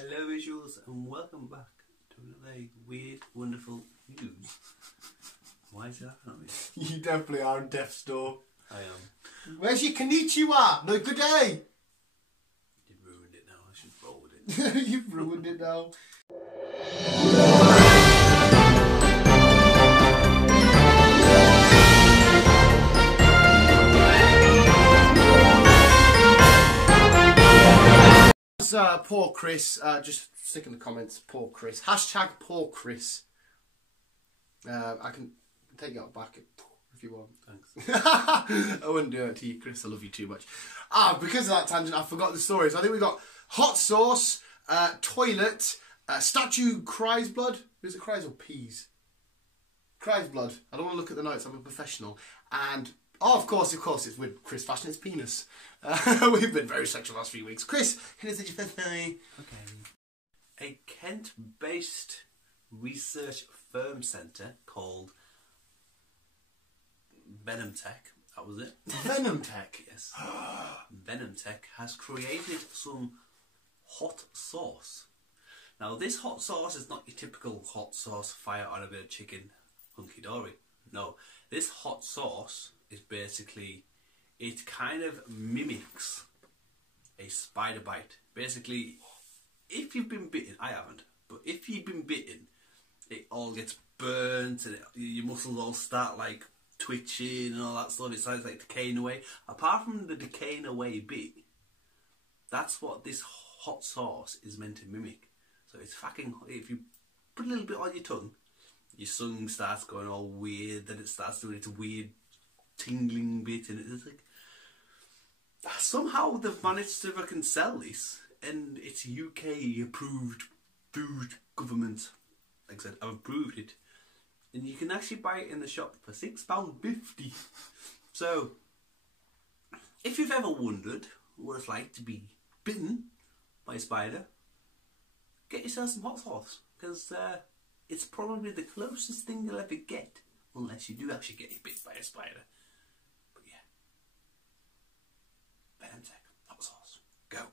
Hello visuals and welcome back to another weird, wonderful news. Why is that on me? You definitely are in death's door. I am. Where's your konnichiwa? No, good day. You ruined it now, I should roll with it. You've ruined it now. Poor Chris, just stick in the comments, poor Chris. Hashtag poor Chris. I can take it back if you want. Thanks. I wouldn't do it to you, Chris. I love you too much. Because of that tangent, I forgot the story. So I think we got hot sauce, toilet, statue cries blood. Is it cries or peas? Cries blood. I don't want to look at the notes. I'm a professional. And of course, it's with Chris Fashion. It's penis. We've been very sexual the last few weeks. Chris, can I say your Okay. A Kent-based research firm centre called Venom Tech. That was it. Venom Tech? Yes. Venom Tech has created some hot sauce. Now, this hot sauce is not your typical hot sauce, fire on a bit of chicken, hunky-dory. No, this hot sauce is basically, it kind of mimics a spider bite. Basically, if you've been bitten, I haven't, but if you've been bitten, it all gets burnt and your muscles all start like twitching and all that stuff. It sounds like decaying away. Apart from the decaying away bit, that's what this hot sauce is meant to mimic. So it's fucking, if you put a little bit on your tongue, your tongue starts going all weird, then it starts doing its weird tingling bit, and it's like, somehow they've managed to fucking sell this, and it's UK approved food government, like I said, I've approved it, and you can actually buy it in the shop for £6.50. So, if you've ever wondered what it's like to be bitten by a spider, get yourself some hot sauce, because it's probably the closest thing you'll ever get, unless you do actually get bit by a spider. But yeah. Venom Tech, hot sauce. Go.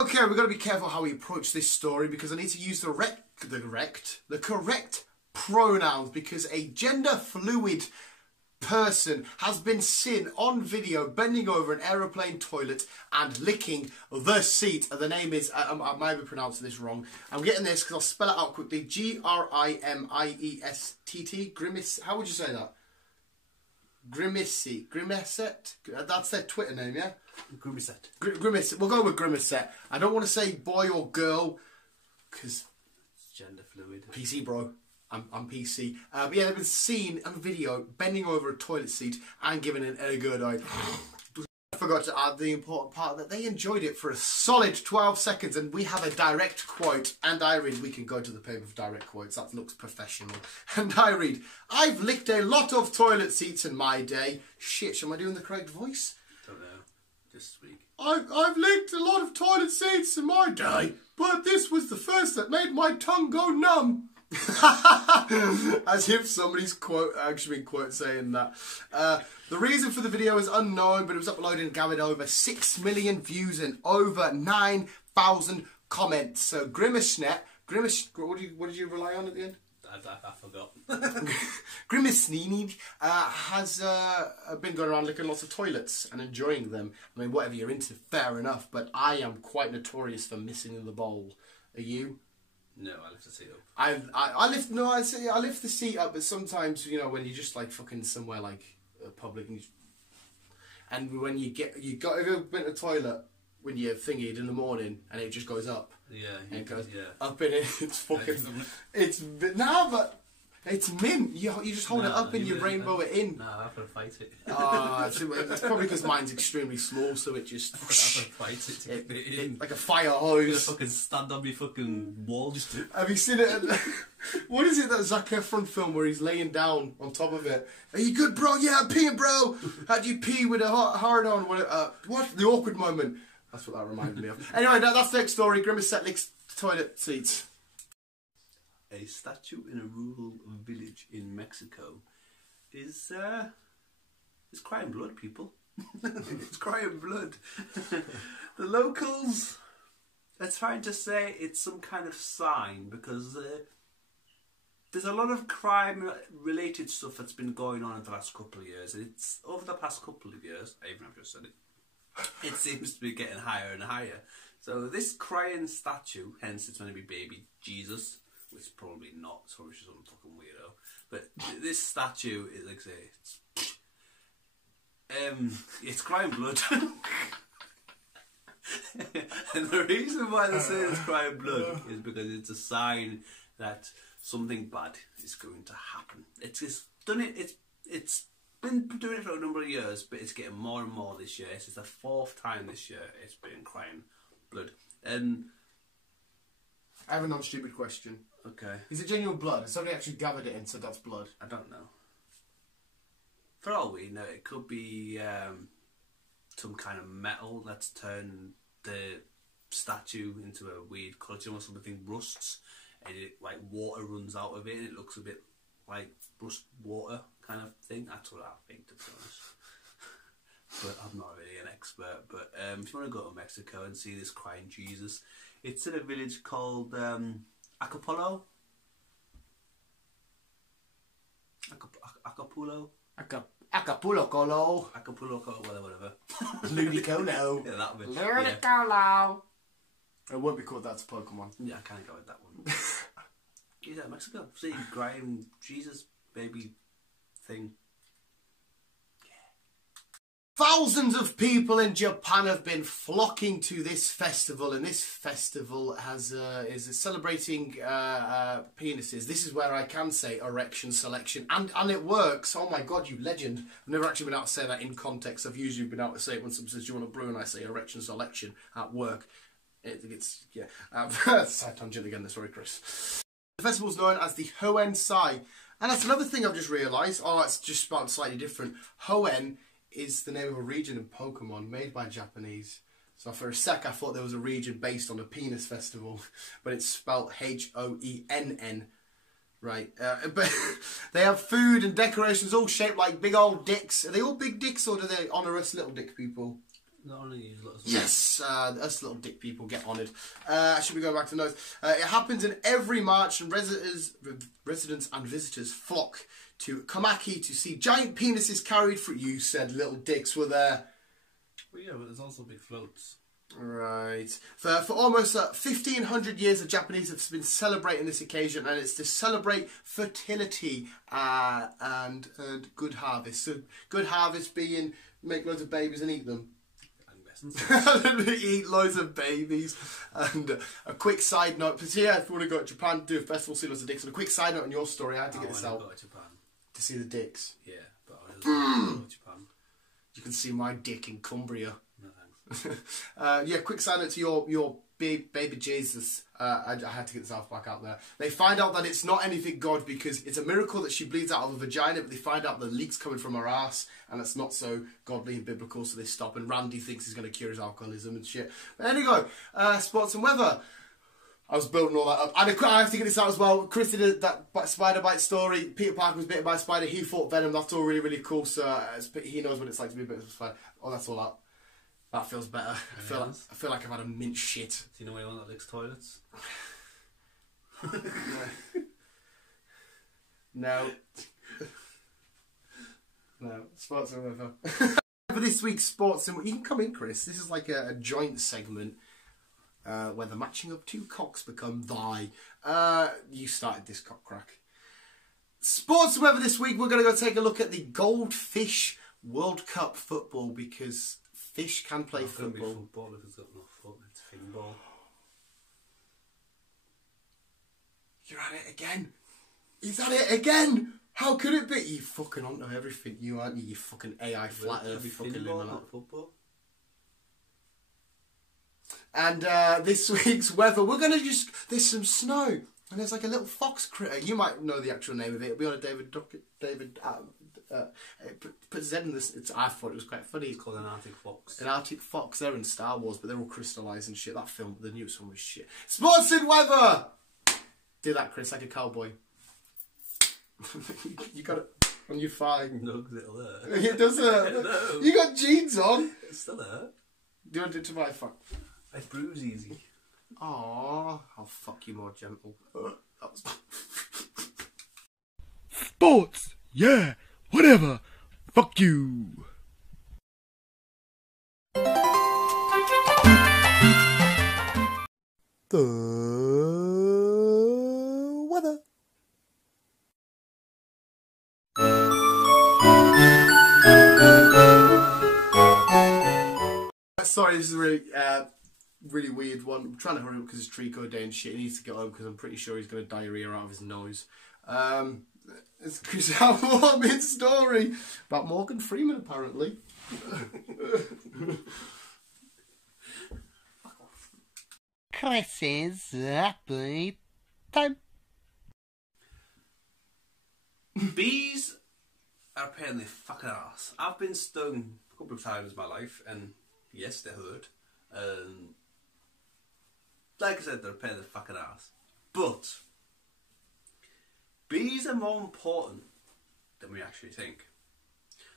Okay, we've got to be careful how we approach this story because I need to use the correct pronouns because a gender fluid person has been seen on video bending over an aeroplane toilet and licking the seat. The name is, I might be pronouncing this wrong. I'm getting this because I'll spell it out quickly. G-R-I-M-I-E-S-T-T. Grimace. How would you say that? Grimacet. That's their Twitter name, yeah? Grimacet. Grimacet. We'll go with Grimacet. I don't want to say boy or girl because it's gender fluid. PC, bro. I'm PC. But yeah, they've been seen on video bending over a toilet seat and giving it a good eye. I forgot to add the important part that they enjoyed it for a solid 12 seconds, and we have a direct quote. And I read, we can go to the paper for direct quotes. That looks professional. And I read, I've licked a lot of toilet seats in my day. Shit, am I doing the correct voice? Don't know. Just speak. I've licked a lot of toilet seats in my day, but this was the first that made my tongue go numb. As if somebody's actually been quote saying that. The reason for the video is unknown, but it was uploaded and gathered over 6 million views and over 9,000 comments. So Grimacet, what did you rely on at the end? I forgot. Grimacet has been going around licking lots of toilets and enjoying them. I mean, whatever you're into, fair enough. But I am quite notorious for missing in the bowl. Are you? No, I lift the seat up. I lift the seat up, but sometimes, you know, when you're just like fucking somewhere like public and when you have you ever been to the toilet when you're thingied in the morning and it just goes up? Yeah, and it goes yeah. up in it. It's fucking. But it's mint. You just hold it up and you rainbow it in. No, I have to fight it. It's probably because mine's extremely small, so it just. I have to fight it to get it in. Like a fire hose. I'm gonna fucking stand on my fucking wall just to... Have you seen it? What is it, that Zac Efron film where he's laying down on top of it? Are you good, bro? Yeah, I'm peeing, bro. How do you pee with a hard on? What? The awkward moment. That's what that reminded me of. Anyway, that's the next story. Grimacet licks toilet seats. A statue in a rural village in Mexico is crying blood, people. It's crying blood. The locals They're trying to say it's some kind of sign because there's a lot of crime-related stuff that's been going on in the last couple of years. It's over the past couple of years, even I've just said it, it seems to be getting higher and higher. So this crying statue, hence it's going to be baby Jesus, which is probably not, so it's just some fucking weirdo. But this statue is like I say, it's crying blood. And the reason why they say it's crying blood is because it's a sign that something bad is going to happen. It's done it. It's been doing it for a number of years, but it's getting more and more this year. It's the 4th time this year it's been crying blood. And I have a non-stupid question. Okay. Is it genuine blood? Has somebody actually gathered it and said that's blood? I don't know. For all we know, it could be some kind of metal that's turned the statue into a weird colour. You know, something rusts and it, like, water runs out of it and it looks a bit like rust water kind of thing. That's what I think, to be honest. But I'm not really an expert. But if you want to go to Mexico and see this crying Jesus, it's in a village called Acapulco. Acapulco. Whatever. Ludicolo. Yeah, that bit. Ludicolo. It won't be called that to Pokemon. Yeah, I can't go with that one. He's out of Mexico. See, crying Jesus baby thing. Thousands of people in Japan have been flocking to this festival, and this festival is celebrating penises. This is where I can say erection selection, and it works. Oh my god, you legend! I've never actually been able to say that in context. I've usually been able to say it when someone says, "Do you want a brew?" and I say erection selection at work. It's yeah. Side tangent again. Sorry, Chris. The festival's known as the Hoenn Sai, and that's another thing I've just realised. Oh, it's just spelled slightly different. Hoenn is the name of a region in Pokemon made by Japanese. So for a sec I thought there was a region based on a penis festival, but it's spelled Hoenn. Right, but they have food and decorations all shaped like big old dicks. Are they all big dicks, or do they honour us little dick people? Not only you, yes, us little dick people get honoured. Should we go back to notes? It happens in every March, and residents and visitors flock to Komaki to see giant penises carried through. You said little dicks were there. Well, yeah, but there's also big floats. Right. For almost 1,500 years, the Japanese have been celebrating this occasion, and it's to celebrate fertility and good harvest. So good harvest being make loads of babies and eat them. Eat loads of babies. And a quick side note, but yeah, if you want to go to Japan, do a festival, see loads of dicks. And a quick side note on your story, I had to get this out. Go to Japan. To see the dicks. Yeah, but I was go to Japan. You can see my dick in Cumbria. No thanks. Yeah, quick side note to your baby Jesus. I had to get this back out there. They find out that it's not anything God because it's a miracle that she bleeds out of a vagina, but they find out the leak's coming from her ass, and it's not so godly and biblical, so they stop. And Randy thinks he's going to cure his alcoholism and shit. But anyway, sports and weather. I was building all that up. And I have to get this out as well. Chris did that spider bite story. Peter Parker was bitten by a spider. He fought Venom. That's all really, really cool. So he knows what it's like to be bitten by a spider. Oh, that's all that. That feels better. I feel like I've had a mint shit. Do you know anyone that licks toilets? No. No. Sports and weather. For this week's sports and you can come in, Chris. This is like a joint segment. Where the matching of two cocks become thy. You started this cock crack. Sports and weather this week, we're going to go take a look at the Goldfish World Cup football because fish can play football. It's going to be football if it's got no foot, it's fin ball. You're at it again. He's at it again. How could it be? You fucking don't know everything, you aren't you? You fucking AI flat earth fucking Illuminati. Football. And this week's weather, we're going to there's some snow. And there's like a little fox critter. You might know the actual name of it. It'll be on a put his head in this. I thought it was quite funny. It's called an Arctic fox. An Arctic fox. They're in Star Wars, but they're all crystallised and shit. That film, the newest one was shit. Sports and weather! Do that, Chris, like a cowboy. You got it on your fine. No, because it'll hurt. It does hurt. No. You got jeans on. It still hurt. Do you want to do it to my phone? I bruise easy. Aww, I'll fuck you more gentle. That was... Sports, yeah, whatever. Fuck you. The weather. Sorry, this is a really weird one. I'm trying to hurry up because it's Trico Day and shit. He needs to get home because I'm pretty sure he's going to diarrhea out of his nose. It's Chris Howard's story about Morgan Freeman, apparently. Chris's happy time. Bees are a pain in the fucking arse. I've been stung a couple of times in my life, and yes, they hurt. Like I said, they're a pain in the fucking arse. But bees are more important than we actually think.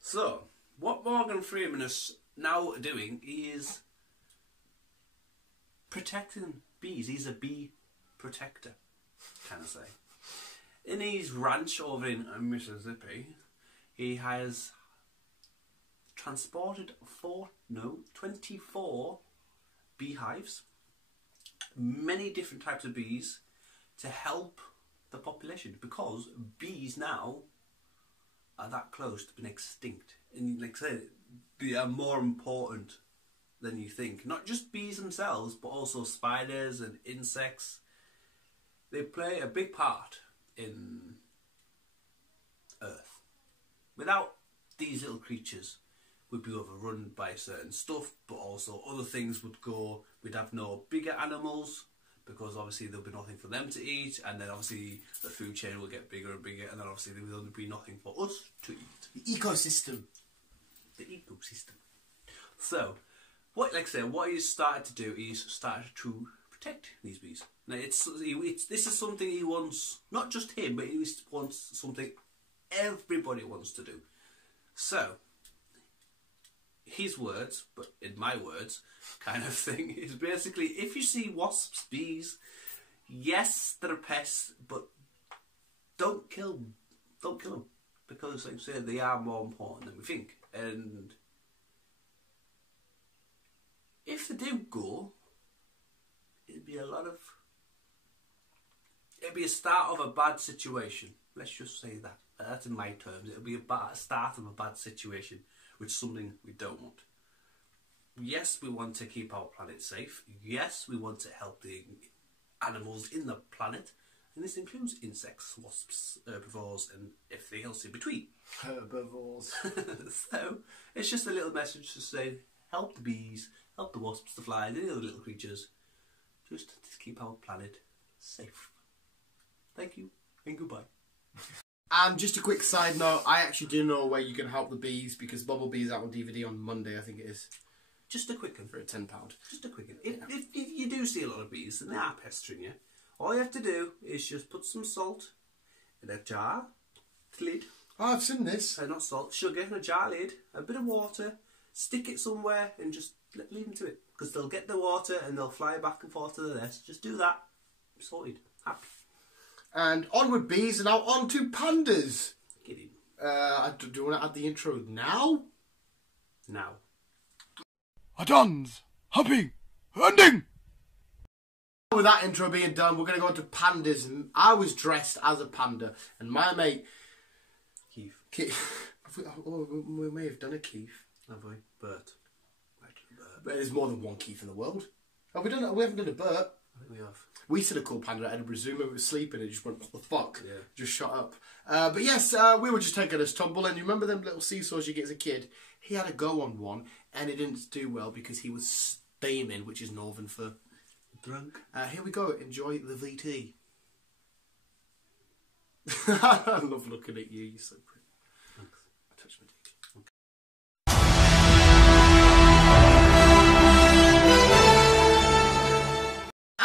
So, what Morgan Freeman is now doing is protecting bees. He's a bee protector, can I say. In his ranch over in Mississippi, he has transported 24 beehives, many different types of bees, to help the population, because bees now are that close to being extinct. And like I said, they are more important than you think. Not just bees themselves, but also spiders and insects. They play a big part in Earth. Without these little creatures, we'd be overrun by certain stuff, but also other things would go. We'd have no bigger animals, because obviously there'll be nothing for them to eat, and then obviously the food chain will get bigger and bigger, and then obviously there will be nothing for us to eat. The ecosystem. The ecosystem. So, like I said, what he's started to do is started to protect these bees. Now, this is something he wants, not just him, but he wants something everybody wants to do. So, his words, but in my words, kind of thing, is basically, if you see wasps, bees, yes, they're a pest, but don't kill them. Don't kill them. Because, like I said, they are more important than we think. And if they do go, it'd be a start of a bad situation. Let's just say that. That's in my terms. It'll be a start of a bad situation, which is something we don't want. Yes, we want to keep our planet safe. Yes, we want to help the animals in the planet. And this includes insects, wasps, herbivores, and everything else in between. Herbivores. So, it's just a little message to say, help the bees, help the wasps, the flies, any other little creatures. Just to keep our planet safe. Thank you, and goodbye. And just a quick side note, I actually do know where you can help the bees, because Bumblebee is out on DVD on Monday, I think it is. Just a quick one. For a £10. Just a quick one. If you do see a lot of bees and they are pestering you, all you have to do is just put some salt in a jar, lid. Oh, I've seen this. Not salt, sugar in a jar lid, a bit of water, stick it somewhere and just leave them to it. Because they'll get the water and they'll fly back and forth to the nest. Just do that. Sorted. Happy. And onward bees, and now on to pandas. Get in. Do you want to add the intro now? Now. Adons, hopping, hunting. With that intro being done, we're going to go on to pandas. I was dressed as a panda, and my mate Keith. We may have done a Keith. Have we? Bert. But there's more than one Keith in the world. Have we done it? We haven't done a Bert. I think we have. We said a cool panda at Edinburgh Zoo. We were sleeping and it just went, what the fuck? Yeah. Just shut up. But yes, we were just taking us tumble, and you remember them little seesaws you get as a kid? He had a go on one, and it didn't do well because he was steaming, which is northern for drunk. Here we go. Enjoy the VT. I love looking at you. You're so pretty. Thanks. I touched my dick. Okay.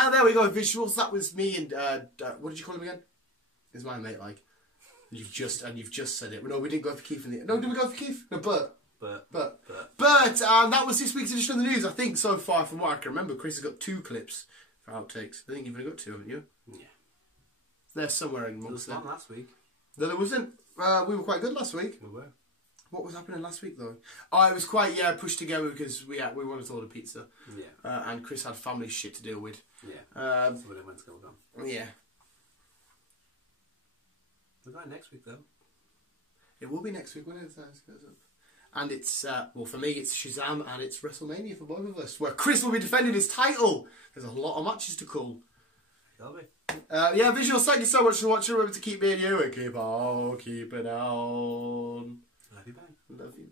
And there we go, visuals. That was me and what did you call him again? Is my mate like? You've just said it. No, we didn't go for Keith in the. No, did we go for Keith? No, Bert. But that was this week's edition of the news. I think so far, from what I can remember, Chris has got 2 clips outtakes. I think you've only got 2, haven't you? Yeah. They're somewhere in There was amongst them. one last week. No, there wasn't. We were quite good last week. We were. What was happening last week though? Oh, it was quite pushed together because we wanted to order pizza. Yeah. And Chris had family shit to deal with. Yeah. So we didn't want to go on. Yeah. We're going next week though. It will be next week when it goes up. And it's, well, for me, it's Shazam and it's WrestleMania for both of us, where Chris will be defending his title. There's a lot of matches to call. Shall we? Yeah, Visuals, thank you so much for watching. Remember to keep me and you and keep on keeping on. Love you, bye. Love you.